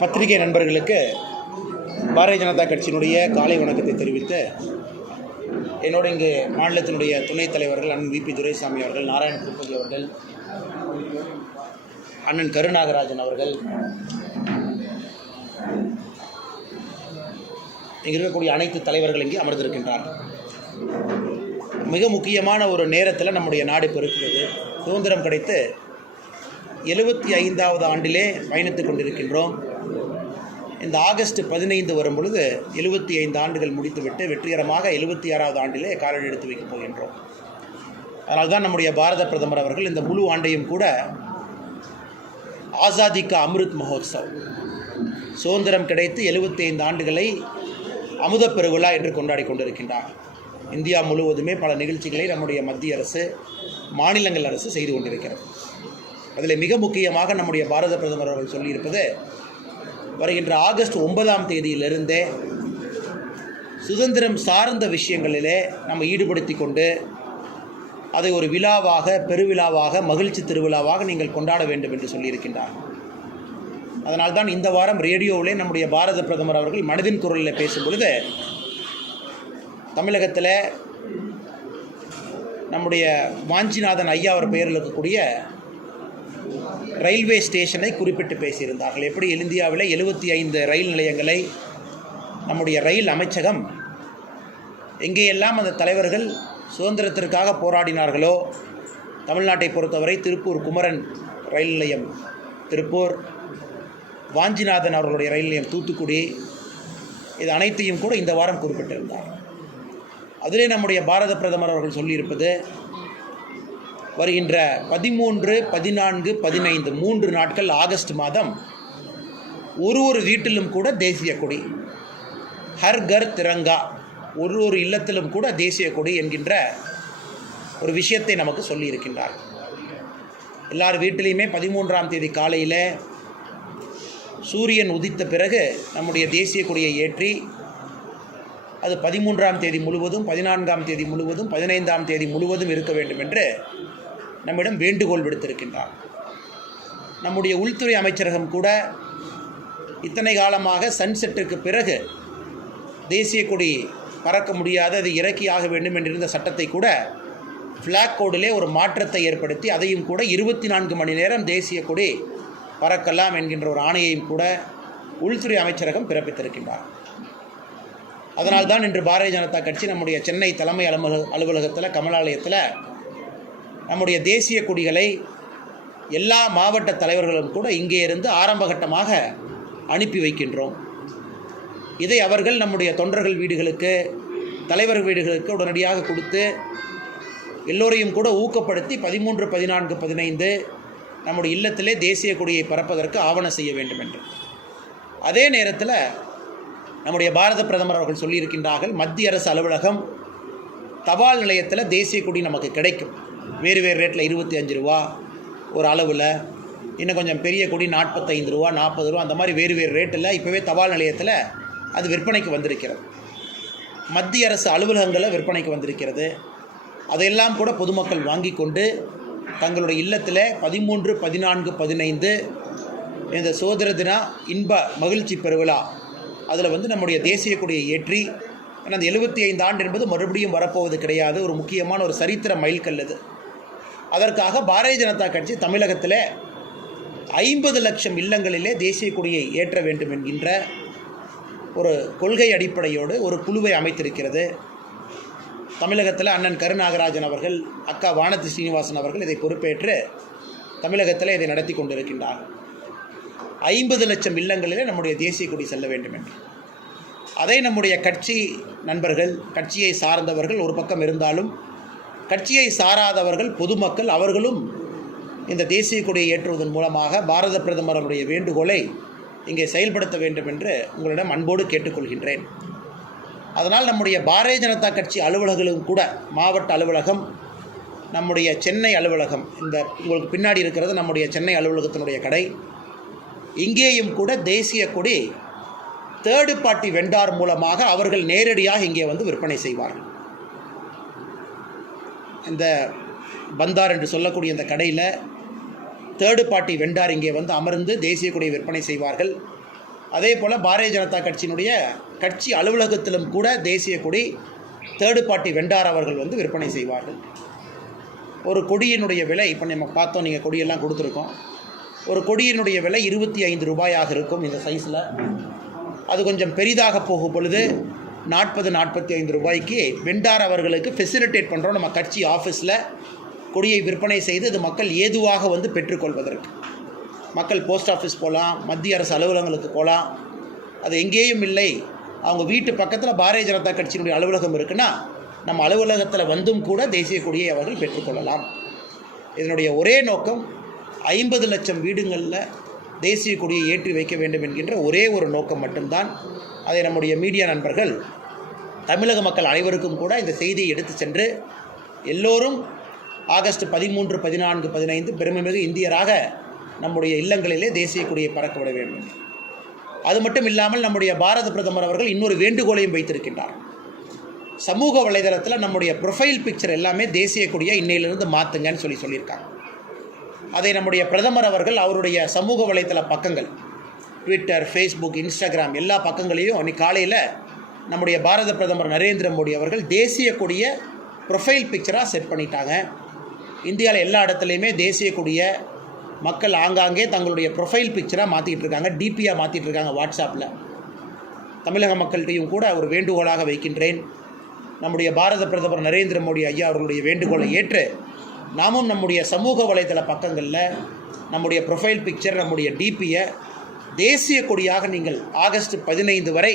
பத்திரிகை நண்பர்களுக்கு பாரதிய ஜனதா கட்சியினுடைய காலை வணக்கத்தை தெரிவித்து என்னோட இங்கு மாநிலத்தினுடைய துணைத் தலைவர்கள் அண்ணன் விபி துரைசாமி அவர்கள் நாராயண திருப்பதி அவர்கள் அண்ணன் கருநாகராஜன் அவர்கள் இங்கு இருக்கக்கூடிய அனைத்து தலைவர்கள் இங்கே அமர்ந்திருக்கின்றார்கள். மிக முக்கியமான ஒரு நேரத்தில் நம்முடைய நாடு பெருக்கிறது சுதந்திரம் கிடைத்து எழுபத்தி ஐந்தாவது ஆண்டிலே பயணித்துக் கொண்டிருக்கின்றோம். இந்த ஆகஸ்ட் பதினைந்து வரும் பொழுது எழுபத்தி ஐந்து ஆண்டுகள் முடித்துவிட்டு வெற்றிகரமாக எழுபத்தி ஆறாவது ஆண்டிலே காலடி எடுத்து வைக்கப் போகின்றோம். அதனால்தான் நம்முடைய பாரத பிரதமர் அவர்கள் இந்த முழு ஆண்டையும் கூட ஆசாதி அமிர்த் மகோத்சவ் சுதந்திரம் கிடைத்து எழுபத்தி ஐந்து ஆண்டுகளை அமுத பெருவிழா என்று கொண்டாடி கொண்டிருக்கின்றார். இந்தியா முழுவதுமே பல நிகழ்ச்சிகளை நம்முடைய மத்திய அரசு மாநிலங்கள் அரசு செய்து கொண்டிருக்கிறது. அதில் மிக முக்கியமாக நம்முடைய பாரத பிரதமர் அவர்கள் சொல்லியிருப்பது வருகின்ற ஆகஸ்ட் ஒன்பதாம் தேதியிலிருந்தே சுதந்திரம் சார்ந்த விஷயங்களிலே நம்ம ஈடுபடுத்தி கொண்டு அதை ஒரு விழாவாக பெருவிழாவாக மகிழ்ச்சி திருவிழாவாக நீங்கள் கொண்டாட வேண்டும் என்று சொல்லியிருக்கின்றார். அதனால்தான் இந்த வாரம் ரேடியோவிலே நம்முடைய பாரத பிரதமர் அவர்கள் மனதின் குரலில் பேசும் பொழுது தமிழகத்தில் நம்முடைய வாஞ்சிநாதன் ஐயா அவர் பெயரில் இருக்கக்கூடிய ரயில்வே ஸ்டேஷனை குறிப்பிட்டு பேசியிருந்தார்கள். எப்படி இந்தியாவில் எழுபத்தி ஐந்து ரயில் நிலையங்களை நம்முடைய ரயில் அமைச்சகம் எங்கேயெல்லாம் அந்த தலைவர்கள் சுதந்திரத்திற்காக போராடினார்களோ தமிழ்நாட்டை பொறுத்தவரை திருப்பூர் குமரன் ரயில் நிலையம் திருப்பூர் வாஞ்சிநாதன் அவர்களுடைய ரயில் நிலையம் தூத்துக்குடி இது அனைத்தையும் கூட இந்த வாரம் குறிப்பிட்டிருந்தார். அதிலே நம்முடைய பாரத பிரதமர் அவர்கள் சொல்லியிருப்பது வருகின்ற பதிமூன்று பதினான்கு பதினைந்து மூன்று நாட்கள் ஆகஸ்ட் மாதம் ஒரு ஒரு வீட்டிலும் கூட தேசிய கொடி. ஹர் கர் திரங்கா ஒரு ஒரு இல்லத்திலும் கூட தேசிய கொடி என்கின்ற ஒரு விஷயத்தை நமக்கு சொல்லியிருக்கின்றார். எல்லார் வீட்டிலையுமே பதிமூன்றாம் தேதி காலையில் சூரியன் உதித்த பிறகு நம்முடைய தேசிய கொடியை ஏற்றி அது பதிமூன்றாம் தேதி முழுவதும் பதினான்காம் தேதி முழுவதும் பதினைந்தாம் தேதி முழுவதும் இருக்க வேண்டும் என்று நம்மிடம் வேண்டுகோள் விடுத்திருக்கின்றார். நம்முடைய உள்துறை அமைச்சரகம் கூட இத்தனை காலமாக சன்செட்டுக்கு பிறகு தேசிய கொடி பறக்க முடியாது அது இறக்கி ஆக வேண்டும் என்றிருந்த சட்டத்தை கூட ஃப்ளாக் கோடிலே ஒரு மாற்றத்தை ஏற்படுத்தி அதையும் கூட இருபத்தி நான்கு மணி நேரம் தேசிய கொடி பறக்கலாம் என்கின்ற ஒரு ஆணையையும் கூட உள்துறை அமைச்சரகம் பிறப்பித்திருக்கின்றார். அதனால்தான் இன்று பாரதிய ஜனதா கட்சி நம்முடைய சென்னை தலைமை அலுவலக அலுவலகத்தில் கமலாலயத்தில் நம்முடைய தேசிய கொடிகளை எல்லா மாவட்ட தலைவர்களும் கூட இங்கே இருந்து ஆரம்பகட்டமாக அனுப்பி வைக்கின்றோம். இதை அவர்கள் நம்முடைய தொண்டர்கள் வீடுகளுக்கு தலைவர் வீடுகளுக்கு உடனடியாக கொடுத்து எல்லோரையும் கூட ஊக்கப்படுத்தி பதிமூன்று பதினான்கு பதினைந்து நம்முடைய இல்லத்திலே தேசிய கொடியை பறப்பதற்கு ஆவணம் செய்ய வேண்டும் என்று அதே நேரத்தில் நம்முடைய பாரத பிரதமர் அவர்கள் சொல்லியிருக்கின்றார்கள் மத்திய அரசு அலுவலகம் தபால் நிலையத்தில் தேசிய கொடி நமக்கு கிடைக்கும். வேறு வேறு ரேட்டில் இருபத்தி அஞ்சு ரூபா ஒரு அளவில். இன்னும் கொஞ்சம் பெரிய கொடி நாற்பத்தைந்து ரூபா நாற்பது ரூபா அந்த மாதிரி வேறு வேறு ரேட்டில் இப்போவே தபால் நிலையத்தில் அது விற்பனைக்கு வந்திருக்கிறது. மத்திய அரசு அலுவலகங்களில் விற்பனைக்கு வந்திருக்கிறது. அதையெல்லாம் கூட பொதுமக்கள் வாங்கி கொண்டு தங்களுடைய இல்லத்தில் பதிமூன்று பதினான்கு பதினைந்து இந்த சுதந்திர தின இன்ப மகிழ்ச்சி பெருவிழா அதில் வந்து நம்முடைய தேசிய கொடியை ஏற்றி ஏன்னா அந்த எழுபத்தி ஐந்து ஆண்டு என்பது மறுபடியும் வரப்போவது கிடையாது. ஒரு முக்கியமான ஒரு சரித்திர மைல்கல் அது. அதற்காக பாரதிய ஜனதா கட்சி தமிழகத்தில் ஐம்பது லட்சம் இல்லங்களிலே தேசிய கொடியை ஏற்ற வேண்டும் என்கின்ற ஒரு கொள்கை அடிப்படையோடு ஒரு குழுவை அமைத்திருக்கிறது. தமிழகத்தில் அண்ணன் கருநாகராஜன் அவர்கள் அக்கா வானதி ஸ்ரீனிவாசன் அவர்கள் இதை பொறுப்பேற்று தமிழகத்தில் இதை நடத்தி கொண்டிருக்கின்றார். ஐம்பது லட்சம் இல்லங்களிலே நம்முடைய தேசிய கொடி செல்ல வேண்டும் என்று. அதை நம்முடைய கட்சி நண்பர்கள் கட்சியை சார்ந்தவர்கள் ஒரு பக்கம் இருந்தாலும் கட்சியை சாராதவர்கள் பொதுமக்கள் அவர்களும் இந்த தேசிய கொடியை ஏற்றுவதன் மூலமாக பாரத பிரதமர் அவருடைய வேண்டுகோளை இங்கே செயல்படுத்த வேண்டும் என்று உங்களிடம் அன்போடு கேட்டுக்கொள்கின்றேன். அதனால் நம்முடைய பாரதிய ஜனதா கட்சி அலுவலகங்களும் கூட மாவட்ட அலுவலகம் நம்முடைய சென்னை அலுவலகம் இந்த உங்களுக்கு பின்னாடி இருக்கிறது நம்முடைய சென்னை அலுவலகத்தினுடைய கடை இங்கேயும் கூட தேசிய கொடி தேர்டு பார்ட்டி வெண்டார் மூலமாக அவர்கள் நேரடியாக இங்கே வந்து விற்பனை செய்வார்கள். இந்த பந்தார் என்று சொல்லக்கூடிய இந்த கடையில் தேர்டு பார்ட்டி வெண்டார் இங்கே வந்து அமர்ந்து தேசிய கொடியை விற்பனை செய்வார்கள். அதே போல் பாரதிய ஜனதா கட்சியினுடைய கட்சி அலுவலகத்திலும் கூட தேசிய கொடி தேர்டு பார்ட்டி வெண்டார் அவர்கள் வந்து விற்பனை செய்வார்கள். ஒரு கொடியினுடைய விலை இப்போ நம்ம பார்த்தோம் நீங்கள் கொடியெல்லாம் கொடுத்துருக்கோம். ஒரு கொடியினுடைய விலை இருபத்தி ஐந்து ரூபாயாக இருக்கும் இந்த சைஸில் அது கொஞ்சம் பெரிதாக போகும் பொழுது நாற்பது நாற்பத்தி ஐந்து ரூபாய்க்கு வெண்டார் அவர்களுக்கு ஃபெசிலிட்டேட் பண்ணுறோம் நம்ம கட்சி ஆஃபீஸில் கொடியை விற்பனை செய்து அது மக்கள் ஏதுவாக வந்து பெற்றுக்கொள்வதற்கு. மக்கள் போஸ்ட் ஆஃபீஸ் போகலாம் மத்திய அரசு அலுவலகங்களுக்கு போகலாம் அது எங்கேயும் இல்லை. அவங்க வீட்டு பக்கத்தில் பாரதிய ஜனதா கட்சியினுடைய அலுவலகம் இருக்குன்னா நம்ம அலுவலகத்தில் வந்தும் கூட தேசிய கொடியை அவர்கள் பெற்றுக்கொள்ளலாம். இதனுடைய ஒரே நோக்கம் ஐம்பது லட்சம் வீடுங்களில் தேசிய கொடியை ஏற்றி வைக்க வேண்டும் என்கின்ற ஒரே ஒரு நோக்கம் மட்டும்தான். அதை நம்முடைய மீடியா நண்பர்கள் தமிழக மக்கள் அனைவருக்கும் கூட இந்த செய்தியை எடுத்து சென்று எல்லோரும் ஆகஸ்ட் பதிமூன்று பதினான்கு பதினைந்து பெருமைமிகு இந்தியராக நம்முடைய இல்லங்களிலே தேசிய கொடியை பறக்க விட வேண்டும். அது மட்டும் இல்லாமல் நம்முடைய பாரத பிரதமர் அவர்கள் இன்னொரு வேண்டுகோளையும் வைத்திருக்கின்றார். சமூக வலைதளத்தில் நம்முடைய ப்ரொஃபைல் பிக்சர் எல்லாமே தேசிய கொடியை இன்னையிலிருந்து மாற்றுங்கன்னு சொல்லி சொல்லியிருக்காங்க. அதை நம்முடைய பிரதமர் அவர்கள் அவருடைய சமூக வலைத்தள பக்கங்கள் ட்விட்டர் ஃபேஸ்புக் இன்ஸ்டாகிராம் எல்லா பக்கங்களையும் அன்னைக்கு காலையில் நம்முடைய பாரத பிரதமர் நரேந்திர மோடி அவர்கள் தேசிய கொடிய ப்ரொஃபைல் பிக்சராக செட் பண்ணிட்டாங்க. இந்தியாவில் எல்லா இடத்துலையுமே தேசிய கொடிய மக்கள் ஆங்காங்கே தங்களுடைய ப்ரொஃபைல் பிக்சராக மாற்றிட்டு இருக்காங்க டிபியாக மாற்றிட்டு இருக்காங்க வாட்ஸ்அப்பில் தமிழக மக்கள்கிட்டையும் கூட ஒரு வேண்டுகோளாக வைக்கின்றேன். நம்முடைய பாரத பிரதமர் நரேந்திர மோடி ஐயா அவர்களுடைய வேண்டுகோளை ஏற்று நாமும் நம்முடைய சமூக வலைதள பக்கங்களில் நம்முடைய ப்ரொஃபைல் பிக்சர் நம்முடைய டிபியை தேசிய கொடியாக நீங்கள் ஆகஸ்ட் பதினைந்து வரை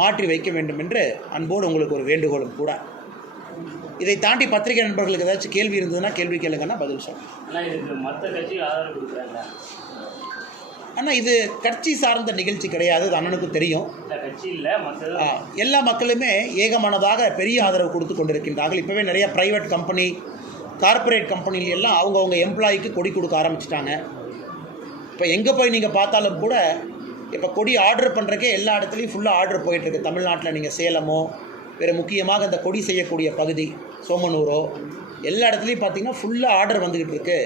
மாற்றி வைக்க வேண்டும் என்று அன்போடு உங்களுக்கு ஒரு வேண்டுகோளும் கூட. இதை தாண்டி பத்திரிகை நண்பர்களுக்கு ஏதாச்சும் கேள்வி இருந்ததுன்னா கேள்வி கேளுங்கன்னா பதில் சொல்லுங்கள் ஆனால் இது கட்சி சார்ந்த நிகழ்ச்சி கிடையாது அது அண்ணனுக்கும் தெரியும். எல்லா மக்களுமே ஏகமனதாக பெரிய ஆதரவு கொடுத்து கொண்டிருக்கின்றார்கள். இப்போவே நிறைய ப்ரைவேட் கம்பெனி கார்ப்பரேட் கம்பெனில எல்லாம் அவங்கவுங்க எம்ப்ளாய்க்கு கொடி கொடுக்க ஆரம்பிச்சிட்டாங்க. இப்போ எங்கே போய் நீங்கள் பார்த்தாலும் கூட இப்போ கொடி ஆர்டர் பண்ணுறக்கே எல்லா இடத்துலையும் ஃபுல்லாக ஆர்டர் போயிட்டுருக்கு. தமிழ்நாட்டில் நீங்கள் சேலமோ வேறு முக்கியமாக இந்த கொடி செய்யக்கூடிய பகுதி சோமனூரோ எல்லா இடத்துலையும் பார்த்தீங்கன்னா ஃபுல்லாக ஆர்டர் வந்துக்கிட்டு இருக்கு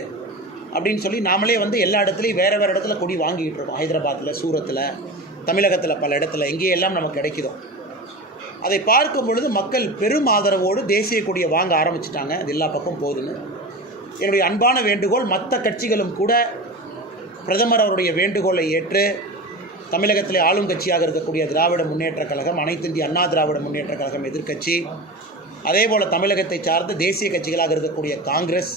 அப்படின்னு சொல்லி நாமளே வந்து எல்லா இடத்துலையும் வேறு வேறு இடத்துல கொடி வாங்கிக்கிட்டு இருக்கோம். ஹைதராபாத்தில் சூரத்தில் தமிழகத்தில் பல இடத்துல. எங்கேயெல்லாம் நமக்கு கிடைக்குதோ? அதை பார்க்கும் பொழுது மக்கள் பெரும் ஆதரவோடு தேசிய கொடியை வாங்க ஆரம்பிச்சிட்டாங்க. அது எல்லா பக்கம் போதுன்னு என்னுடைய அன்பான வேண்டுகோள் மற்ற கட்சிகளும் கூட பிரதமர் அவருடைய வேண்டுகோளை ஏற்று தமிழகத்திலே ஆளும் கட்சியாக இருக்கக்கூடிய திராவிட முன்னேற்றக் கழகம் அனைத்து இந்திய அண்ணா திராவிட முன்னேற்றக் கழகம் எதிர்க்கட்சி அதேபோல் தமிழகத்தை சார்ந்த தேசிய கட்சிகளாக இருக்கக்கூடிய காங்கிரஸ்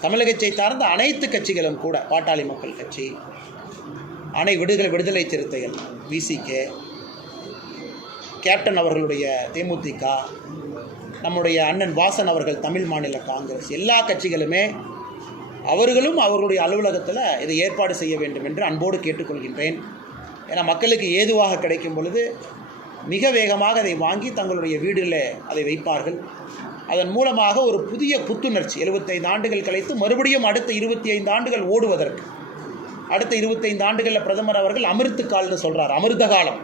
தமிழகத்தை சார்ந்த அனைத்து கட்சிகளும் கூட பாட்டாளி மக்கள் கட்சி அணை விடுதலை விடுதலை சிறுத்தைகள் விசிகே கேப்டன் அவர்களுடைய தேமுதிக நம்முடைய அண்ணன் வாசன் அவர்கள் தமிழ் மாநில காங்கிரஸ் எல்லா கட்சிகளுமே அவர்களும் அவர்களுடைய அலுவலகத்தில் இதை ஏற்பாடு செய்ய வேண்டும் என்று அன்போடு கேட்டுக்கொள்கின்றேன். ஏன்னா மக்களுக்கு ஏதுவாக கிடைக்கும் பொழுது மிக வேகமாக அதை வாங்கி தங்களுடைய வீடுகளில் அதை வைப்பார்கள். அதன் மூலமாக ஒரு புதிய புத்துணர்ச்சி எழுபத்தைந்து ஆண்டுகள் கழித்து மறுபடியும் அடுத்த இருபத்தி ஐந்து ஆண்டுகள் ஓடுவதற்கு அடுத்த இருபத்தைந்து ஆண்டுகளில் பிரதமர் அவர்கள் அமிர்த்து கால்னு சொல்கிறார் அமிர்த காலம்.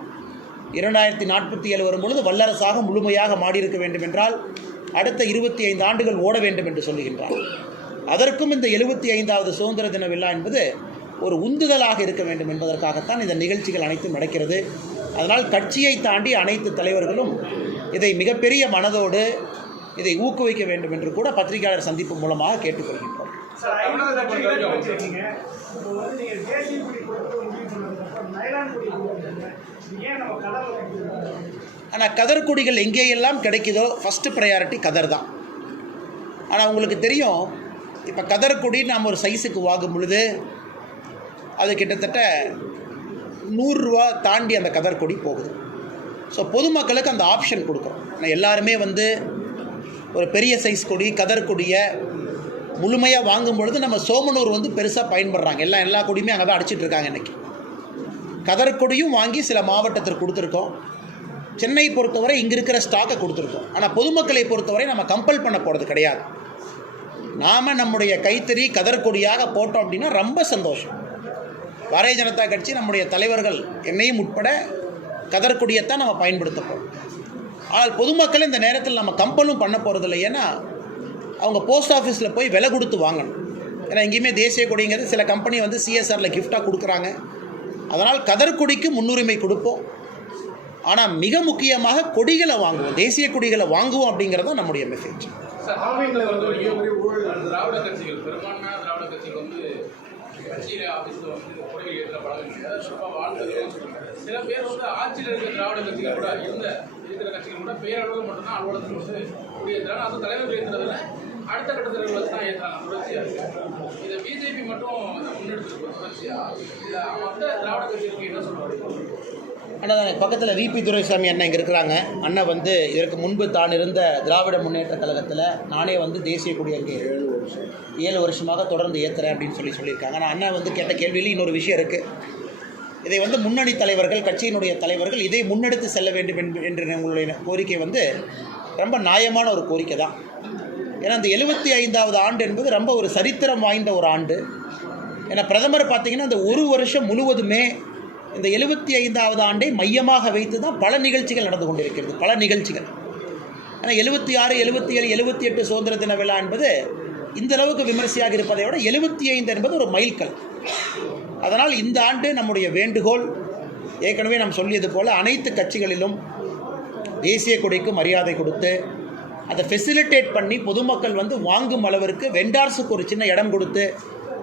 இரண்டாயிரத்தி நாற்பத்தி ஏழு வரும்பொழுது வல்லரசாக முழுமையாக மாறியிருக்க வேண்டும் என்றால் அடுத்த இருபத்தி ஐந்து ஆண்டுகள் ஓட வேண்டும் என்று சொல்லுகின்றார். அதற்கும் இந்த எழுபத்தி ஐந்தாவது சுதந்திர தின விழா என்பது ஒரு உந்துதலாக இருக்க வேண்டும் என்பதற்காகத்தான் இந்த நிகழ்ச்சிகள் அனைத்தும் நடக்கிறது. அதனால் கட்சியை தாண்டி அனைத்து தலைவர்களும் இதை மிகப்பெரிய மனதோடு இதை ஊக்குவிக்க வேண்டும் என்று கூட பத்திரிகையாளர் சந்திப்பு மூலமாக கேட்டுக்கொள்கின்றோம். சார் ஆனால் கதர் கொடிகள் எங்கேயெல்லாம் கிடைக்குதோ ஃபஸ்ட்டு ப்ரையாரிட்டி கதர் தான் ஆனால் உங்களுக்கு தெரியும் இப்போ கதர் கொடி நாம் ஒரு சைஸுக்கு வாங்கும் பொழுது அது கிட்டத்தட்ட நூறுரூவா தாண்டி அந்த கதர் கொடி போகுது. ஸோ பொதுமக்களுக்கு அந்த ஆப்ஷன் கொடுக்குறோம். ஆனால் எல்லாருமே வந்து ஒரு பெரிய சைஸ் கொடி கதர் கொடியை முழுமையாக வாங்கும் பொழுது நம்ம சோமனூர் வந்து பெருசாக பயன்படுறாங்க. எல்லாம் எல்லா கொடியுமே அங்கே தான் அடிச்சிட்ருக்காங்க இன்றைக்கி கதர் கொடியும் வாங்கி சில மாவட்டத்திற்கு கொடுத்துருக்கோம். சென்னை பொறுத்தவரை இங்கே இருக்கிற ஸ்டாக்கை கொடுத்துருக்கோம். ஆனால் பொதுமக்களை பொறுத்தவரை நம்ம கம்பல் பண்ண போகிறது கிடையாது. நாம் நம்முடைய கைத்தறி கதர் கொடியாக போட்டோம் அப்படின்னா ரொம்ப சந்தோஷம். பாரதிய ஜனதா கட்சி நம்முடைய தலைவர்கள் என்னையும் உட்பட கதர் கொடியைத்தான் நம்ம பயன்படுத்த போகிறோம் ஆனால் பொதுமக்கள் இந்த நேரத்தில் நம்ம கம்பலும் பண்ண போகிறதில்ல ஏன்னா அவங்க போஸ்ட் ஆஃபீஸில் போய் விலை கொடுத்து வாங்கணும். ஏன்னா எங்கேயுமே தேசிய கொடிங்கிறது சில கம்பெனி வந்து சிஎஸ்ஆரில் கிஃப்டாக கொடுக்குறாங்க. அதனால் கதர்கொடிக்கு முன்னுரிமை கொடுப்போம். ஆனால் மிக முக்கியமாக கொடிகளை வாங்குவோம். தேசிய கொடிகளை வாங்குவோம் அப்படிங்கிறது தான் நம்முடைய மெசேஜ் சில பேர் வந்து ஆட்சியில் இருக்கிற திராவிட கட்சிகள் கூட இருந்த இருக்கிற கட்சிகள் கூட மட்டும்தான் அலுவலகத்தில் வந்து அது தலைவர் ஏற்றுறதுல அடுத்த கட்ட தலைவர்கள் தான் ஏற்றுறாங்க இதை பிஜேபி மட்டும் முன்னெடுத்துருக்கு பக்கத்தில் விபி துரைசாமி அண்ணன் இங்கே இருக்கிறாங்க. அண்ணன் வந்து இதற்கு முன்பு தான் இருந்த திராவிட முன்னேற்ற கழகத்தில் நானே வந்து தேசிய கொடி அங்கே ஏழு வருஷம் ஏழு வருஷமாக தொடர்ந்து ஏற்றுறேன் அப்படின்னு சொல்லி சொல்லியிருக்காங்க. ஆனால் அண்ணன் வந்து கேட்ட கேள்வியில் இன்னொரு விஷயம் இருக்குது இதை வந்து முன்னணி தலைவர்கள் கட்சியினுடைய தலைவர்கள் இதை முன்னெடுத்து செல்ல வேண்டும் என்ப- என்ற உங்களுடைய கோரிக்கை வந்து ரொம்ப நியாயமான ஒரு கோரிக்கை தான் ஏன்னா அந்த எழுபத்தி ஐந்தாவது ஆண்டு என்பது ரொம்ப ஒரு சரித்திரம் வாய்ந்த ஒரு ஆண்டு. ஏன்னா பிரதமர் பார்த்தீங்கன்னா இந்த ஒரு வருஷம் முழுவதுமே இந்த எழுபத்தி ஐந்தாவது ஆண்டை மையமாக வைத்து தான் பல நிகழ்ச்சிகள் நடந்து கொண்டிருக்கிறது பல நிகழ்ச்சிகள். ஏன்னா எழுபத்தி ஆறு எழுபத்தி ஏழு எழுபத்தி எட்டு சுதந்திர தின விழா என்பது இந்த அளவுக்கு விமர்சையாக இருப்பதை விட எழுபத்தி ஐந்து என்பது ஒரு மைல்கல். அதனால் இந்த ஆண்டு நம்முடைய வேண்டுகோள் ஏற்கனவே நாம் சொல்லியது போல் அனைத்து கட்சிகளிலும் தேசிய கொடிக்கு மரியாதை கொடுத்து அதை ஃபெசிலிட்டேட் பண்ணி பொதுமக்கள் வந்து வாங்கும் அளவிற்கு வெண்டார்ஸுக்கு ஒரு சின்ன இடம் கொடுத்து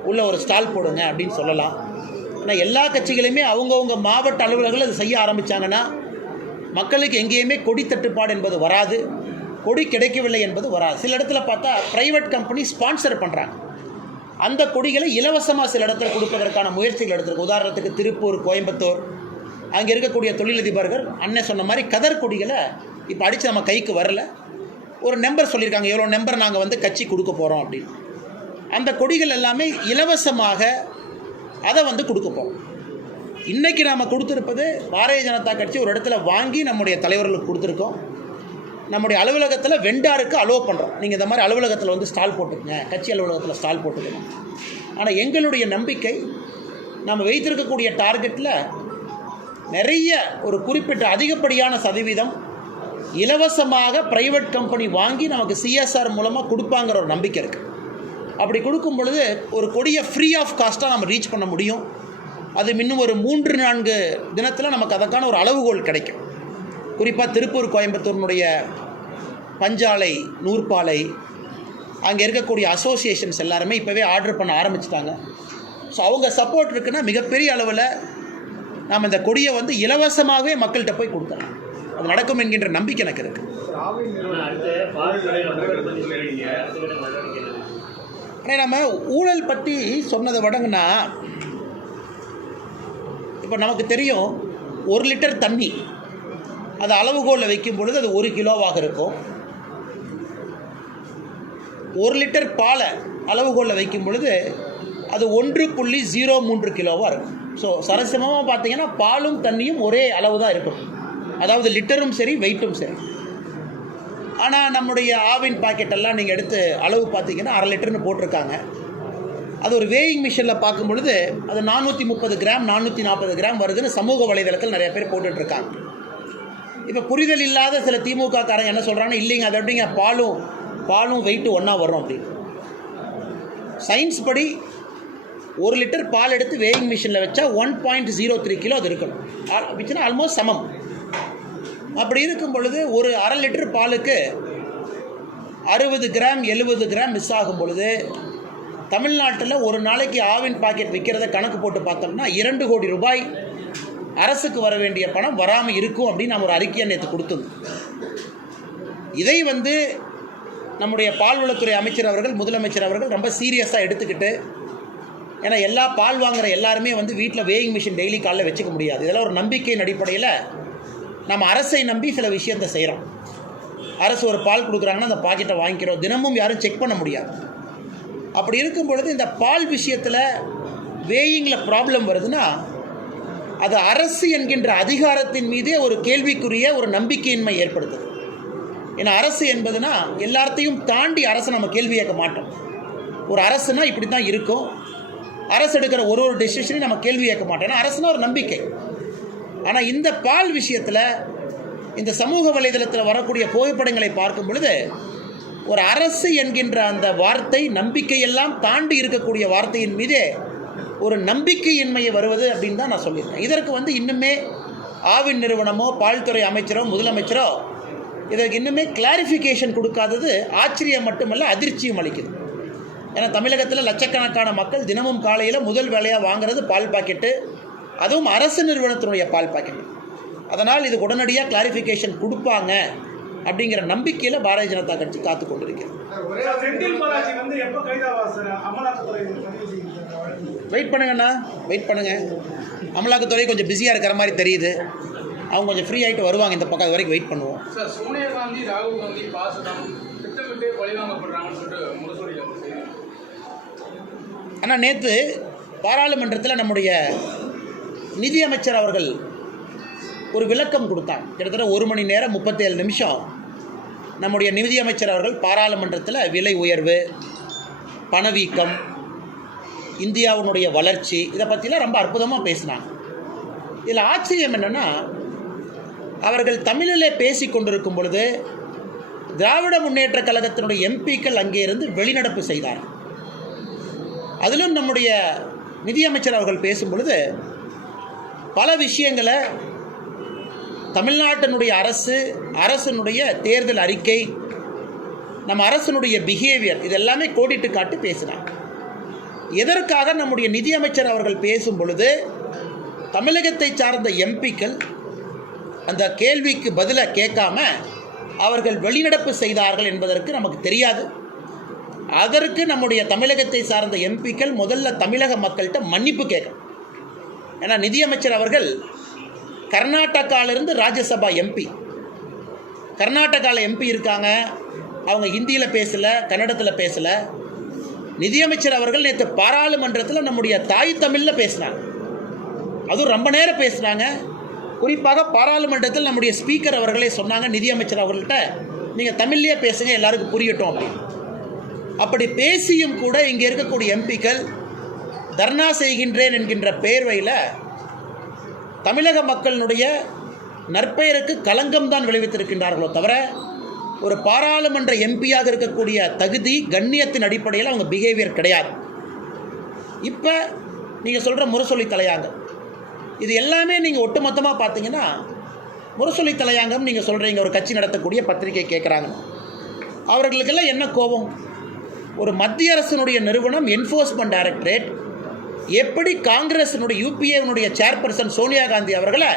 உள்ளே ஒரு ஸ்டால் போடுங்க அப்படின்னு சொல்லலாம். ஆனால் எல்லா கட்சிகளையுமே அவங்கவுங்க மாவட்ட அலுவலர்கள் அதை செய்ய ஆரம்பித்தாங்கன்னா மக்களுக்கு எங்கேயுமே கொடி தட்டுப்பாடு என்பது வராது. கொடி கிடைக்கவில்லை என்பது வராது. சில இடத்துல பார்த்தா ப்ரைவேட் கம்பெனி ஸ்பான்சர் பண்ணுறாங்க அந்த கொடிகளை இலவசமாக சில இடத்துல கொடுப்பதற்கான முயற்சிகள் எடுத்திருக்கு உதாரணத்துக்கு திருப்பூர் கோயம்புத்தூர் அங்கே இருக்கக்கூடிய தொழிலதிபர்கள் அண்ணன் சொன்ன மாதிரி கதர் கொடிகளை இப்போ அடித்து நம்ம கைக்கு வரல. ஒரு நம்பர் சொல்லியிருக்காங்க. எவ்வளோ நம்பர் நாங்கள் வந்து கட்சி கொடுக்க போகிறோம் அப்படின்னு. அந்த கொடிகள் எல்லாமே இலவசமாக அதை வந்து கொடுக்க போகிறோம் இன்றைக்கி நாம் கொடுத்துருப்பது பாரதிய ஜனதா கட்சி ஒரு இடத்துல வாங்கி நம்முடைய தலைவர்களுக்கு கொடுத்துருக்கோம். நம்முடைய அலுவலகத்தில் வெண்டாருக்கு அலோவ் பண்ணுறோம் நீங்கள் இந்த மாதிரி அலுவலகத்தில் வந்து ஸ்டால் போட்டுக்கங்க. கட்சி அலுவலகத்தில் ஸ்டால் போட்டுக்கணும் ஆனால் எங்களுடைய நம்பிக்கை நம்ம வைத்திருக்கக்கூடிய டார்கெட்டில் நிறைய ஒரு குறிப்பிட்ட அதிகப்படியான சதவீதம் இலவசமாக ப்ரைவேட் கம்பெனி வாங்கி நமக்கு சிஎஸ்ஆர் மூலமாக கொடுப்பாங்கிற ஒரு நம்பிக்கை இருக்குது அப்படி கொடுக்கும் பொழுது ஒரு கொடியை ஃப்ரீ ஆஃப் காஸ்ட்டாக நம்ம ரீச் பண்ண முடியும். அது இன்னும் ஒரு மூன்று நான்கு தினத்தில் நமக்கு அதற்கான ஒரு அளவுகோல் கிடைக்கும். குறிப்பாக திருப்பூர் கோயம்புத்தூரினுடைய பஞ்சாலை நூற்பாலை அங்கே இருக்கக்கூடிய அசோசியேஷன்ஸ் எல்லாருமே இப்போவே ஆர்டர் பண்ண ஆரம்பிச்சிட்டாங்க. ஸோ அவங்க சப்போர்ட் இருக்குன்னா மிகப்பெரிய அளவில் நாம் இந்த கொடியை வந்து இலவசமாகவே மக்கள்கிட்ட போய் கொடுக்கலாம். அது நடக்கும் என்கின்ற நம்பிக்கை எனக்கு இருக்குது ஆனால் நம்ம ஊழல் பற்றி சொன்னதை விடங்கன்னா இப்போ நமக்கு தெரியும் ஒரு லிட்டர் தண்ணி அது அளவுகோலில் வைக்கும் பொழுது அது ஒரு கிலோவாக இருக்கும். ஒரு லிட்டர் பாலை அளவுகோலில் வைக்கும் பொழுது அது ஒன்று புள்ளி ஜீரோ மூன்று கிலோவாக இருக்கும். ஸோ சரசமமாக பார்த்தீங்கன்னா பாலும் தண்ணியும் ஒரே அளவு தான் இருக்கும். அதாவது லிட்டரும் சரி வெயிட்டும் சரி. ஆனால் நம்முடைய ஆவின் பாக்கெட் எல்லாம் நீங்கள் எடுத்து அளவு பார்த்தீங்கன்னா அரை லிட்டர்னு போட்டிருக்காங்க. அது ஒரு வேயிங் மிஷினில் பார்க்கும் பொழுது அது நானூற்றி முப்பது கிராம் நானூற்றி நாற்பது கிராம் வருதுன்னு சமூக வலைதளத்தில் நிறைய பேர் போட்டுட்ருக்காங்க. இப்போ புரிதல் இல்லாத சில திமுக காரங்க என்ன சொல்கிறாங்கன்னா இல்லைங்க அது எப்படிங்க பாலும் பாலும் வெயிட்டு ஒன்றா வரும் அப்படின்னு. சயின்ஸ் படி ஒரு லிட்டர் பால் எடுத்து வேயிங் மிஷினில் வச்சா one point zero three kilo அது இருக்கணும். வச்சுன்னா ஆல்மோஸ்ட் சமம். அப்படி இருக்கும் பொழுது ஒரு அரை லிட்டர் பாலுக்கு அறுபது கிராம் எழுபது கிராம் மிஸ் ஆகும் பொழுது தமிழ்நாட்டில் ஒரு நாளைக்கு ஆவின் பாக்கெட் விற்கிறத கணக்கு போட்டு பார்த்தோம்னா இரண்டு கோடி ரூபாய் அரசுக்கு வர வேண்டிய பணம் வராமல் இருக்கும் அப்படின்னு நம்ம ஒரு அறிக்கையை நேற்று கொடுத்தோம் இதை வந்து நம்முடைய பால்வளத்துறை அமைச்சர் அவர்கள் முதலமைச்சர் அவர்கள் ரொம்ப சீரியஸாக எடுத்துக்கிட்டு ஏன்னா எல்லா பால் வாங்குற எல்லாருமே வந்து வீட்டில் வேயிங் மிஷின் டெய்லி காலைல வச்சுக்க முடியாது. இதெல்லாம் ஒரு நம்பிக்கையின் அடிப்படையில் நம்ம அரசை நம்பி சில விஷயத்தை செய்கிறோம் அரசு ஒரு பால் கொடுக்குறாங்கன்னா அந்த பாக்கெட்டை வாங்கிக்கிறோம். தினமும் யாரும் செக் பண்ண முடியாது. அப்படி இருக்கும் பொழுது இந்த பால் விஷயத்தில் வேயிங்கில் ப்ராப்ளம் வருதுன்னா அது அரசு என்கின்ற அதிகாரத்தின் மீதே ஒரு கேள்விக்குரிய ஒரு நம்பிக்கையின்மை ஏற்படுத்துது. ஏன்னா அரசு என்பதுனா எல்லாத்தையும் தாண்டி அரசை நம்ம கேள்வி கேட்க மாட்டோம். ஒரு அரசுனா இப்படி தான் இருக்கும். அரசு எடுக்கிற ஒரு ஒரு டெசிஷனையும் நம்ம கேள்வி கேட்க மாட்டோம். ஏன்னா அரசுனா ஒரு நம்பிக்கை. ஆனால் இந்த பால் விஷயத்தில் இந்த சமூக வலைதளத்தில் வரக்கூடிய புகைப்படங்களை பார்க்கும் பொழுது ஒரு அரசு என்கின்ற அந்த வார்த்தை நம்பிக்கையெல்லாம் தாண்டி இருக்கக்கூடிய வார்த்தையின் மீதே ஒரு நம்பிக்கையின்மையை வருவது அப்படின்னு தான் நான் சொல்லியிருக்கேன். இதற்கு வந்து இன்னுமே ஆவின் நிறுவனமோ பால்துறை அமைச்சரோ முதலமைச்சரோ இதற்கு இன்னுமே கிளாரிஃபிகேஷன் கொடுக்காதது ஆச்சரியம் மட்டுமல்ல அதிர்ச்சியும் அளிக்குது. ஏன்னா தமிழகத்தில் லட்சக்கணக்கான மக்கள் தினமும் காலையில் முதல் வேலையாக வாங்குறது பால் பாக்கெட்டு அதுவும் அரசு நிறுவனத்தினுடைய பால் பாக்கெட். அதனால் இது உடனடியாக கிளாரிஃபிகேஷன் கொடுப்பாங்க அப்படிங்கிற நம்பிக்கையில் பாரதிய ஜனதா கட்சி காத்து கொண்டிருக்கிறது. வெயிட் பண்ணுங்கண்ணா வெயிட் பண்ணுங்க. அமலாக்கத்துறை கொஞ்சம் பிஸியாக இருக்கிற மாதிரி தெரியுது. அவங்க கொஞ்சம் ஃப்ரீ ஆகிட்டு வருவாங்க இந்த பக்கம் அது வரைக்கும் வெயிட் பண்ணுவோம். சார் சோனியா காந்தி ராகுல் காந்தி பாசனம் திட்டமிட்டே பழிவாங்கப்படுறாங்கன்னு சொல்லிட்டு முரசொலியில் ஒரு செய்தி ஆனால் நேற்று பாராளுமன்றத்தில் நம்முடைய நிதியமைச்சர் அவர்கள் ஒரு விளக்கம் கொடுத்தாங்க கிட்டத்தட்ட ஒரு மணி நேரம் முப்பத்தேழு நிமிஷம் நம்முடைய நிதியமைச்சர் அவர்கள் பாராளுமன்றத்தில் விலை உயர்வு பணவீக்கம் இந்தியாவினுடைய வளர்ச்சி இதை பற்றிலாம் ரொம்ப அற்புதமாக பேசினாங்க. இதில் ஆச்சரியம் என்னென்னா அவர்கள் தமிழிலே பேசி கொண்டிருக்கும் பொழுது திராவிட முன்னேற்ற கழகத்தினுடைய எம்பிக்கள் அங்கே இருந்து வெளிநடப்பு செய்தார் அதிலும் நம்முடைய நிதியமைச்சர் அவர்கள் பேசும் பொழுது பல விஷயங்களை தமிழ்நாட்டினுடைய அரசு அரசனுடைய தேர்தல் அறிக்கை நம்ம அரசனுடைய பிஹேவியர் இதெல்லாமே கோடிட்டு காட்டி பேசினாங்க எதற்காக நம்முடைய நிதியமைச்சர் அவர்கள் பேசும் பொழுது தமிழகத்தை சார்ந்த எம்பிக்கள் அந்த கேள்விக்கு பதிலை கேட்காம அவர்கள் வெளிநடப்பு செய்தார்கள் என்பதற்கு நமக்கு தெரியாது. அதற்கு நம்முடைய தமிழகத்தை சார்ந்த எம்பிக்கள் முதல்ல தமிழக மக்கள்கிட்ட மன்னிப்பு கேட்கணும். ஏன்னா நிதியமைச்சர் அவர்கள் கர்நாடகாவிலிருந்து ராஜ்யசபா எம்பி கர்நாடகாவில் எம்பி இருக்காங்க. அவங்க ஹிந்தியில் பேசலை கன்னடத்தில் பேசலை. நிதியமைச்சர் அவர்கள் நேற்று பாராளுமன்றத்தில் நம்முடைய தாய் தமிழில் பேசினாங்க. அதுவும் ரொம்ப நேரம் பேசுனாங்க. குறிப்பாக பாராளுமன்றத்தில் நம்முடைய ஸ்பீக்கர் அவர்களே சொன்னாங்க நிதியமைச்சர் அவர்கள்ட்ட நீங்கள் தமிழ்லேயே பேசுங்க எல்லாருக்கும் புரியட்டும் அப்படின்னு. அப்படி பேசியும் கூட இங்கே இருக்கக்கூடிய எம்பிக்கள் தர்ணா செய்கின்றேன் என்கின்ற பேர்வையில் தமிழக மக்களினுடைய நற்பெயருக்கு களங்கம் தான் விளைவித்திருக்கின்றார்களோ தவிர ஒரு பாராளுமன்ற எம்பியாக இருக்கக்கூடிய தகுதி கண்ணியத்தின் அடிப்படையில் அவங்க பிஹேவியர் கிடையாது. இப்போ நீங்கள் சொல்கிற முரசொலி தலையாங்கம். இது எல்லாமே நீங்கள் ஒட்டுமொத்தமாக பார்த்தீங்கன்னா முரசொலி தலையாங்கம் நீங்கள் சொல்கிறீங்க ஒரு கட்சி நடத்தக்கூடிய பத்திரிகை கேட்குறாங்க அவர்களுக்கெல்லாம் என்ன கோபம்? ஒரு மத்திய அரசினுடைய நிறுவனம் என்ஃபோர்ஸ்மெண்ட் டைரக்டரேட் எப்படி காங்கிரஸினுடைய யூபிஏனுடைய சேர்பர்சன் சோனியா காந்தி அவர்களை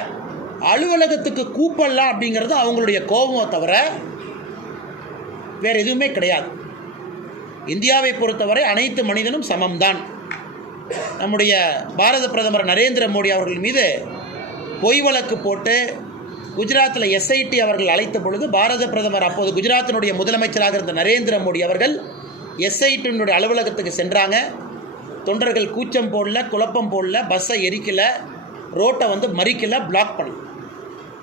அலுவலகத்துக்கு கூப்பிடலாம் அப்படிங்கிறது அவங்களுடைய கோபமோ தவிர வேறு எதுவுமே கிடையாது. இந்தியாவை பொறுத்தவரை அனைத்து மனிதனும் சமம்தான். நம்முடைய பாரத பிரதமர் நரேந்திர மோடி அவர்கள் மீது பொய் வழக்கு போட்டு குஜராத்தில் எஸ்ஐடி அவர்கள் அழைத்த பொழுது பாரத பிரதமர் அப்போது குஜராத்தினுடைய முதலமைச்சராக இருந்த நரேந்திர மோடி அவர்கள் எஸ்ஐடியினுடைய அலுவலகத்துக்கு சென்றாங்க. தொண்டர்கள் கூச்சம் போடல குழப்பம் போடல பஸ்ஸை எரிக்கல ரோட்டை வந்து மறிக்கல பிளாக் பண்ணல.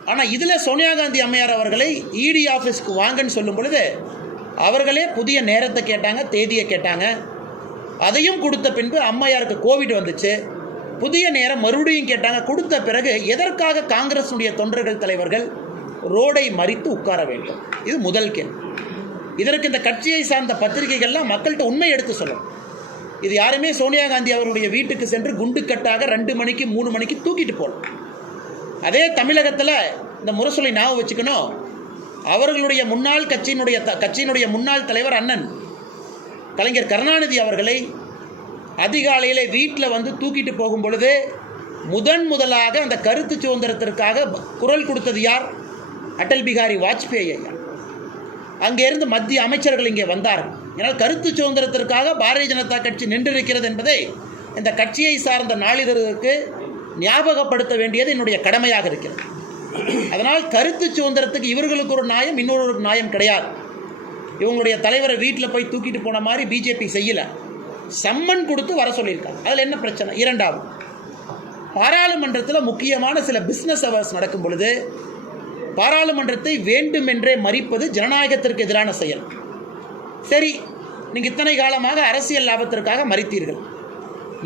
ஆனால் இதில் சோனியா காந்தி அம்மையார் அவர்களை இடி ஆஃபீஸ்க்கு வாங்கன்னு சொல்லும் பொழுது அவர்களே புதிய நேரத்தை கேட்டாங்க தேதியை கேட்டாங்க. அதையும் கொடுத்த பின்பு அம்மையாருக்கு கோவிட் வந்துச்சு. புதிய நேரம் மறுபடியும் கேட்டாங்க. கொடுத்த பிறகு எதற்காக காங்கிரஸுடைய தொண்டர்கள் தலைவர்கள் ரோடை மறித்து உட்கார வேண்டும்? இது முதல் கேள்வி. இதற்கு இந்த கட்சியை சார்ந்த பத்திரிகைகள்லாம் மக்கள்கிட்ட உண்மை எடுத்து சொல்லணும். இது யாருமே சோனியா காந்தி அவருடைய வீட்டுக்கு சென்று குண்டுக்கட்டாக ரெண்டு மணிக்கு மூணு மணிக்கு தூக்கிட்டு போகலாம். அதே தமிழகத்தில் இந்த முரசொலி ஞாபகம் வச்சுக்கணும். அவர்களுடைய முன்னாள் கட்சியினுடைய த கட்சியினுடைய முன்னாள் தலைவர் அண்ணன் கலைஞர் கருணாநிதி அவர்களை அதிகாலையில் வீட்டில் வந்து தூக்கிட்டு போகும் பொழுது முதன் முதலாக அந்த கருத்து சுதந்திரத்திற்காக குரல் கொடுத்தது யார்? அடல் பிகாரி வாஜ்பேயி ஐயா. அங்கேருந்து மத்திய அமைச்சர்கள் இங்கே வந்தார்கள். ஏன்னால் கருத்து சுதந்திரத்திற்காக பாரதிய ஜனதா கட்சி நின்றிருக்கிறது என்பதை இந்த கட்சியை சார்ந்த நாளிதழ்களுக்கு ஞாபகப்படுத்த வேண்டியது என்னுடைய கடமையாக இருக்கிறது. அதனால் கருத்து சுதந்திரத்துக்கு இவர்களுக்கு ஒரு நியாயம் இன்னொரு நியாயம் கிடையாது. இவங்களுடைய தலைவரை வீட்டில் போய் தூக்கிட்டு போன மாதிரி பிஜேபி செய்யலை. சம்மன் கொடுத்து வர சொல்லியிருக்காங்க. அதில் என்ன பிரச்சனை? இரண்டாவது பாராளுமன்றத்தில் முக்கியமான சில பிஸ்னஸ் அவர்ஸ் நடக்கும் பொழுது பாராளுமன்றத்தை வேண்டுமென்றே மறிப்பது ஜனநாயகத்திற்கு எதிரான செயல். சரி நீங்கள் இத்தனை காலமாக அரசியல் லாபத்திற்காக மறித்தீர்கள்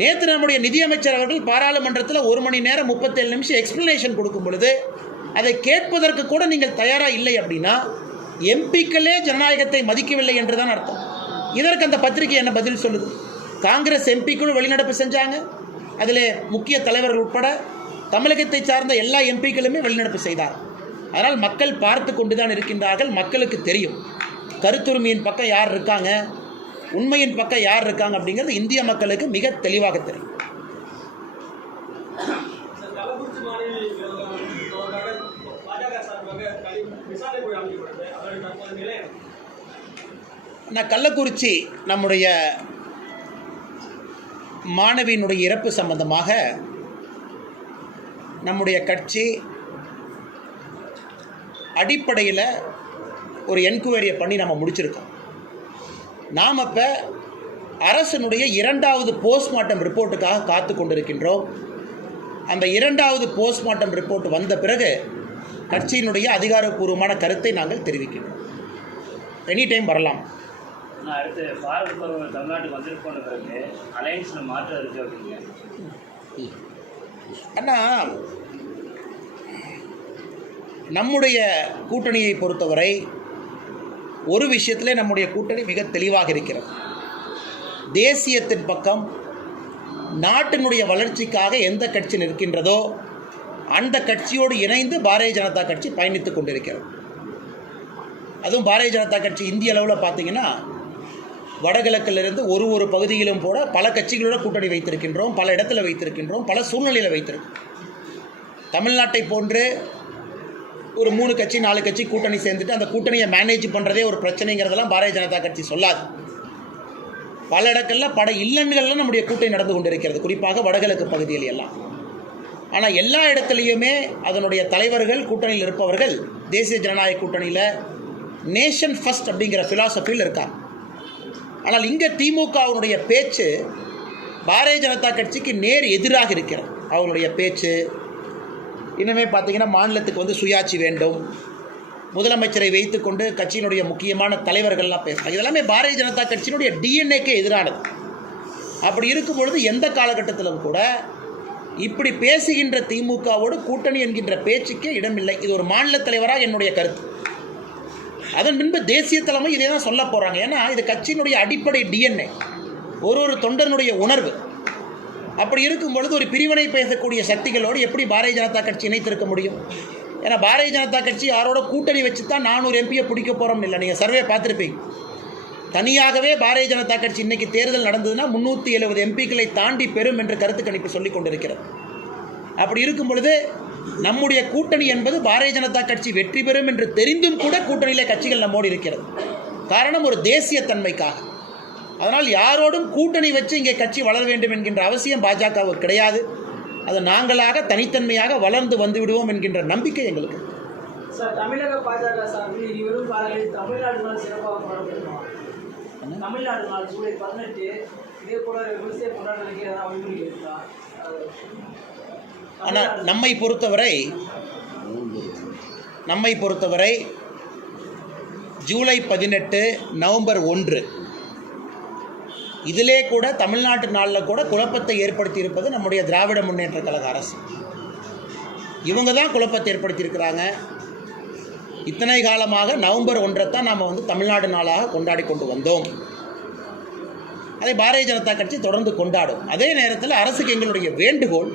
நேற்று நம்முடைய நிதியமைச்சர் அவர்கள் பாராளுமன்றத்தில் ஒரு மணி நேரம் முப்பத்தேழு நிமிஷம் எக்ஸ்பிளனேஷன் கொடுக்கும் பொழுது அதை கேட்பதற்கு கூட நீங்கள் தயாராக இல்லை அப்படின்னா எம்பிக்களே ஜனநாயகத்தை மதிக்கவில்லை என்று தான் அர்த்தம். இதற்கு அந்த பத்திரிகை என்ன பதில் சொல்லுது? காங்கிரஸ் எம்பிக்களும் வெளிநடப்பு செஞ்சாங்க. அதில் முக்கிய தலைவர்கள் உட்பட தமிழகத்தை சார்ந்த எல்லா எம்பிக்களுமே வெளிநடப்பு செய்தார். அதனால் மக்கள் பார்த்து கொண்டு தான் இருக்கின்றார்கள் மக்களுக்கு தெரியும். கருத்துரிமையின் பக்கம் யார் இருக்காங்க? உண்மையின் பக்கம் யார் இருக்காங்க அப்படிங்கிறது இந்திய மக்களுக்கு மிக தெளிவாக தெரியும். கள்ளக்குறிச்சி நான் கள்ளக்குறிச்சி நம்முடைய மாணவியினுடைய இறப்பு சம்பந்தமாக நம்முடைய கட்சி அடிப்படையில் ஒரு என்கொயரியை பண்ணி நம்ம முடிச்சிருக்கோம். நாம் இப்போ அரசனுடைய இரண்டாவது போஸ்ட்மார்ட்டம் ரிப்போர்ட்டுக்காக காத்து கொண்டிருக்கின்றோம். அந்த இரண்டாவது போஸ்ட்மார்ட்டம் ரிப்போர்ட் வந்த பிறகு கட்சியினுடைய அதிகாரப்பூர்வமான கருத்தை நாங்கள் தெரிவிக்கின்றோம். எனி டைம் வரலாம். அடுத்து பாரத் பருவம் தமிழ்நாட்டுக்கு வந்துட்டு போன பிறகு அலையன்ஸில் மாற்றம் இருக்குது அப்படிங்க. அண்ணா நம்முடைய கூட்டணியை பொறுத்தவரை ஒரு விஷயத்திலே நம்முடைய கூட்டணி மிக தெளிவாக இருக்கிறது. தேசியத்தின் பக்கம் நாட்டினுடைய வளர்ச்சிக்காக எந்த கட்சி நிற்கின்றதோ அந்த கட்சியோடு இணைந்து பாரதிய ஜனதா கட்சி பயணித்துக் கொண்டிருக்கிறது. அதுவும் பாரதிய ஜனதா கட்சி இந்திய அளவில் பார்த்தீங்கன்னா வடகிழக்கிலிருந்து ஒரு ஒரு பகுதியிலும் கூட பல கட்சிகளோட கூட்டணி வைத்திருக்கின்றோம் பல இடத்துல வைத்திருக்கின்றோம் பல சூழ்நிலையில் வைத்திருக்கோம் தமிழ்நாட்டை போன்று ஒரு மூணு கட்சி நாலு கட்சி கூட்டணி சேர்ந்துட்டு அந்த கூட்டணியை மேனேஜ் பண்ணுறதே ஒரு பிரச்சனைங்கிறதெல்லாம் பாரதிய ஜனதா கட்சி சொல்லாது. பல இடங்களில் பட இல்லங்கள்லாம் நம்முடைய கூட்டணி நடந்து கொண்டிருக்கிறது குறிப்பாக வடகிழக்கு பகுதியில் எல்லாம். ஆனால் எல்லா இடத்துலையுமே அதனுடைய தலைவர்கள் கூட்டணியில் இருப்பவர்கள் தேசிய ஜனநாயக கூட்டணியில் நேஷன் ஃபஸ்ட் அப்படிங்கிற ஃபிலாசபியில் இருக்காங்க. ஆனால் இங்கே திமுகவுடைய பேச்சு பாரதிய ஜனதா கட்சிக்கு நேர் எதிராக இருக்கிறது. அவருடைய பேச்சு இன்னுமே பார்த்தீங்கன்னா மாநிலத்துக்கு வந்து சுயாட்சி வேண்டும். முதலமைச்சரை வைத்துக்கொண்டு கட்சியினுடைய முக்கியமான தலைவர்கள்லாம் பேசுகிறாங்க இதெல்லாமே பாரதிய ஜனதா கட்சியினுடைய டிஎன்ஏக்கே எதிரானது. அப்படி இருக்கும் பொழுது எந்த காலகட்டத்திலும் கூட இப்படி பேசுகின்ற திமுகவோடு கூட்டணி என்கின்ற பேச்சுக்கே இடமில்லை. இது ஒரு மாநில தலைவராக என்னுடைய கருத்து. அதன் பின்பு தேசிய தலைமை இதே தான் சொல்ல போகிறாங்க ஏன்னா இது கட்சியினுடைய அடிப்படை டிஎன்ஏ ஒரு ஒரு தொண்டனுடைய உணர்வு. அப்படி இருக்கும் பொழுது ஒரு பிரிவினை பேசக்கூடிய சக்திகளோடு எப்படி பாரதிய ஜனதா கட்சி இணைத்திருக்க முடியும்? ஏன்னா பாரதிய ஜனதா கட்சி யாரோட கூட்டணி வச்சு தான் நானூறு எம்பியை பிடிக்க போகிறோம்னு இல்லை. நீங்கள் சர்வே பார்த்துருப்பீங்க. தனியாகவே பாரதிய ஜனதா கட்சி இன்றைக்கி தேர்தல் நடந்ததுன்னா முந்நூற்றி எழுபது எம்பிக்களை தாண்டி பெறும் என்று கருத்து கணிப்பு சொல்லி கொண்டிருக்கிறது. அப்படி இருக்கும் பொழுது நம்முடைய கூட்டணி என்பது பாரதிய ஜனதா கட்சி வெற்றி பெறும் என்று தெரிந்தும் கூட கூட்டணியிலே கட்சிகள் நம்மோடு இருக்கிறது. காரணம் ஒரு தேசிய தன்மைக்காக அதனால் யாரோடும் கூட்டணி வச்சு இங்கே கட்சி வளர வேண்டும் என்கின்ற அவசியம் பாஜகவுக்கு கிடையாது. அது நாங்களாக தனித்தன்மையாக வளர்ந்து வந்து விடுவோம் என்கின்ற நம்பிக்கை எங்களுக்கு. தமிழக பாஜக சார்பில் இருவரும் காலையில் தமிழ்நாடு நாள் சிறப்பாக கொண்டாடப்படுமா தமிழ்நாடு நாள் ஜூலை பதினெட்டு இதே போல விவசாய கொண்டாடுறதுக்கு ஏதாவது வழிமுறை இருக்கா? அது ஆனால் தமிழ்நாடு- நம்மை பொறுத்தவரை நம்மை பொறுத்தவரை ஜூலை பதினெட்டு நவம்பர் ஒன்று. இதிலே கூட தமிழ்நாட்டு நாளில் கூட குழப்பத்தை ஏற்படுத்தி இருப்பது நம்முடைய திராவிட முன்னேற்ற கழக அரசு. இவங்க தான் குழப்பத்தை ஏற்படுத்தியிருக்கிறாங்க. இத்தனை காலமாக நவம்பர் ஒன்றை தான் நாம் வந்து தமிழ்நாடு நாளாக கொண்டாடி கொண்டு வந்தோம். அதை பாரதிய ஜனதா கட்சி தொடர்ந்து கொண்டாடும். அதே நேரத்தில் அரசுக்கு எங்களுடைய வேண்டுகோள்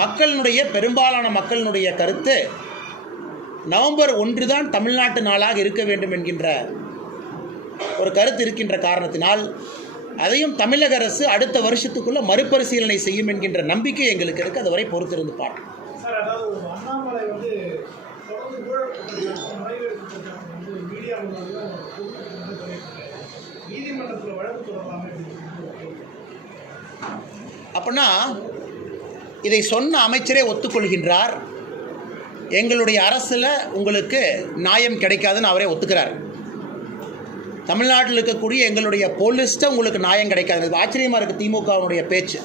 மக்களினுடைய பெரும்பாலான மக்களினுடைய கருத்து நவம்பர் ஒன்று தான் தமிழ்நாட்டு நாளாக இருக்க வேண்டும் என்கின்ற ஒரு கருத்து இருக்கின்ற காரணத்தினால் அதையும் தமிழக அரசு அடுத்த வருஷத்துக்குள்ள மறுபரிசீலனை செய்யும் என்கின்ற நம்பிக்கை எங்களுக்கு இருக்குது அதுவரை பொறுத்திருந்து அப்படின்னு அப்படின்னா இதை சொன்ன அமைச்சரே ஒத்துக்கொள்கின்றார். எங்களுடைய அரசில் உங்களுக்கு நியாயம் கிடைக்காதுன்னு அவரே ஒத்துக்கிறார். தமிழ்நாட்டில் இருக்கக்கூடிய எங்களுடைய போலீஸ்ட்டை உங்களுக்கு நியாயம் கிடைக்காது. இது ஆச்சரியமாக இருக்குது திமுகவினுடைய பேச்சு.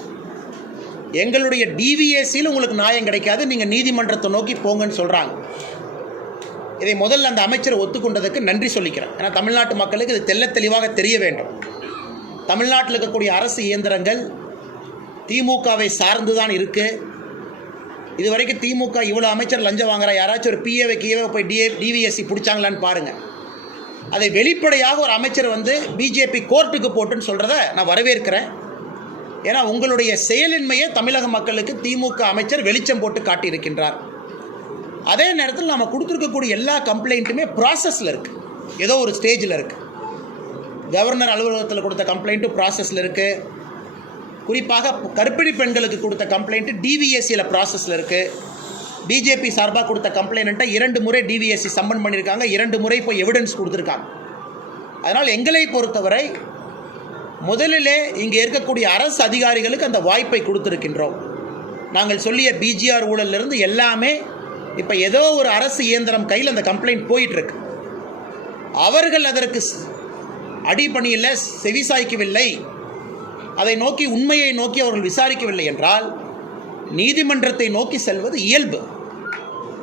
எங்களுடைய டிவிஎஸ்சியில் உங்களுக்கு நியாயம் கிடைக்காது. நீங்கள் நீதிமன்றத்தை நோக்கி போங்கன்னு சொல்கிறாங்க இதை முதல்ல அந்த அமைச்சர் ஒத்துக்கொண்டதுக்கு நன்றி சொல்லிக்கிறேன். ஏன்னா தமிழ்நாட்டு மக்களுக்கு இது தெல்ல தெளிவாக தெரிய வேண்டும். தமிழ்நாட்டில் இருக்கக்கூடிய அரசு இயந்திரங்கள் திமுகவை சார்ந்து தான் இருக்குது இது வரைக்கும் திமுக இவ்வளோ அமைச்சர் லஞ்சம் வாங்குறா. யாராச்சும் ஒரு பிஏவை கிஏவை போய் டிஏ டிவிஎஸ்சி பிடிச்சாங்களான்னு பாருங்கள் அதை வெளிப்படையாக ஒரு அமைச்சர் வந்து பிஜேபி கோர்ட்டுக்கு போட்டுன்னு சொல்கிறத நான் வரவேற்கிறேன். ஏன்னா உங்களுடைய செயலின்மையை தமிழக மக்களுக்கு திமுக அமைச்சர் வெளிச்சம் போட்டு காட்டியிருக்கின்றார். அதே நேரத்தில் நம்ம கொடுத்துருக்கக்கூடிய எல்லா கம்ப்ளைண்ட்டுமே ப்ராசஸில் இருக்குது ஏதோ ஒரு ஸ்டேஜில் இருக்குது கவர்னர் அலுவலகத்தில் கொடுத்த கம்ப்ளைண்ட்டும் ப்ராசஸில் இருக்குது குறிப்பாக கர்ப்பிணி பெண்களுக்கு கொடுத்த கம்ப்ளைண்ட்டு டிவிஎஸ்சியில் ப்ராசஸில் இருக்குது பிஜேபி சார்பாக கொடுத்த கம்ப்ளைண்ட்டை இரண்டு முறை டிவிஎஸ்சி சம்மன் பண்ணியிருக்காங்க இரண்டு முறை இப்போ எவிடன்ஸ் கொடுத்துருக்காங்க. அதனால் எங்களை பொறுத்தவரை முதலிலே இங்கே இருக்கக்கூடிய அரசு அதிகாரிகளுக்கு அந்த வாய்ப்பை கொடுத்துருக்கின்றோம். நாங்கள் சொல்லிய பிஜிஆர் ஊழலிருந்து எல்லாமே இப்போ ஏதோ ஒரு அரசு இயந்திரம் கையில் அந்த கம்ப்ளைண்ட் போயிட்டுருக்கு. அவர்கள் அதற்கு ஸ்- அடிபணியில் செவிசாய்க்கவில்லை. அதை நோக்கி உண்மையை நோக்கி அவர்கள் விசாரிக்கவில்லை என்றால் நீதிமன்றத்தை நோக்கி செல்வது இயல்பு.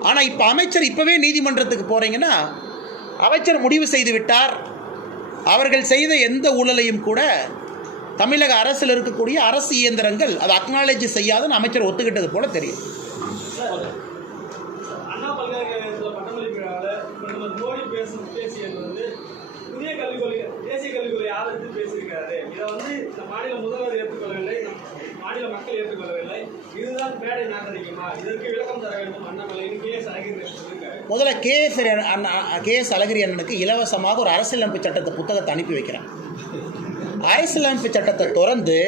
ஆனால் இப்போ அமைச்சர் இப்போவே நீதிமன்றத்துக்கு போகிறீங்கன்னா அமைச்சர் முடிவு செய்து விட்டார். அவர்கள் செய்த எந்த ஊழலையும் கூட தமிழக அரசில் இருக்கக்கூடிய அரசு இயந்திரங்கள் அதை அக்னாலேஜ் செய்யாதுன்னு அமைச்சர் ஒத்துக்கிட்டது போல தெரியும். புதிய கல்விக் கொள்கை தேசிய கல்விக் கொள்கை ஆதரித்து பேசியிருக்காரு. இதை வந்து இந்த மாநில முதல்வர் ஏற்றுக்கொள்ளவில்லை. மாநில மக்கள் ஏற்றுக்கொள்ளவில்லை. இதுதான் மேடை நாகரிகமா? இதற்கு விளக்கம் தர வேண்டும் அண்ணாமலைன்னு கே எஸ் அழகிரி முதல்ல கே எஸ் அண்ணா கே எஸ் அழகிரி அண்ணனுக்கு இலவசமாக ஒரு அரசியலமைப்பு சட்டத்தை புத்தகத்தை அனுப்பி வைக்கிறேன் அரசியலமைப்பு சட்டத்தை திறந்து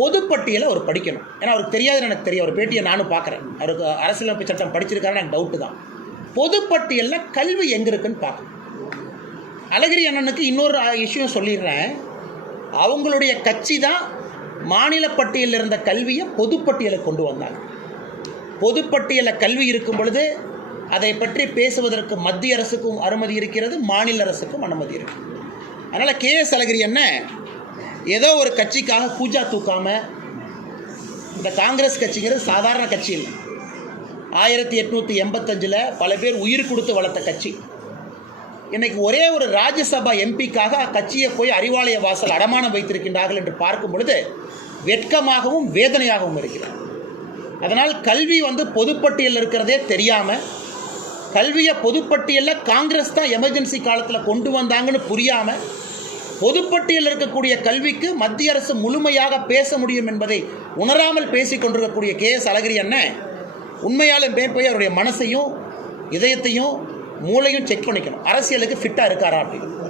பொதுப்பட்டியலை அவர் படிக்கணும். ஏன்னா அவருக்கு தெரியாதுன்னு எனக்கு தெரியும். அவர் பேட்டியை நானும் பார்க்குறேன். அவருக்கு அரசியலமைப்பு சட்டம் படிச்சிருக்காருன்னு எனக்கு டவுட்டு தான். பொதுப்பட்டியலில் கல்வி எங்கே இருக்குன்னு பார்க்கணும். அழகிரி அண்ணனுக்கு இன்னொரு இஷ்யூ சொல்லிடுறேன். அவங்களுடைய கட்சி தான் மாநில பட்டியலில் இருந்த கல்வியை பொதுப்பட்டியலை கொண்டு வந்தாங்க. பொதுப்பட்டியலில் கல்வி இருக்கும் பொழுது அதை பற்றி பேசுவதற்கு மத்திய அரசுக்கும் அனுமதி இருக்கிறது மாநில அரசுக்கும் அனுமதி இருக்கு. அதனால் கேஎஸ் அழகிரி என்ன ஏதோ ஒரு கட்சிக்காக பூஜா தூக்காம இந்த காங்கிரஸ் கட்சிங்கிறது சாதாரண கட்சி இல்லை. ஆயிரத்தி எட்நூற்றி எண்பத்தஞ்சில் பல பேர் உயிர் கொடுத்து வளர்த்த கட்சி. இன்னைக்கு ஒரே ஒரு ராஜ்யசபா எம்பிக்காக கட்சியை போய் அறிவாலய வாசல் அடமானம் வைத்திருக்கின்றார்கள் என்று பார்க்கும் பொழுது வெட்கமாகவும் வேதனையாகவும் இருக்கிறது அதனால் கல்வி வந்து பொதுப்பட்டியலில் இருக்கிறதே தெரியாமல் கல்வியை பொதுப்பட்டியலில் காங்கிரஸ் தான் எமர்ஜென்சி காலத்தில் கொண்டு வந்தாங்கன்னு புரியாமல் பொதுப்பட்டியலில் இருக்கக்கூடிய கல்விக்கு மத்திய அரசு முழுமையாக பேச முடியும் என்பதை உணராமல் பேசிக் கொண்டிருக்கக்கூடிய கே எஸ் அழகிரி அண்ணன் உண்மையாலும் போய் அவருடைய மனசையும் இதயத்தையும் மூளையும் செக் பண்ணிக்கணும். அரசியலுக்கு ஃபிட்டாக இருக்காரா அப்படின்னு.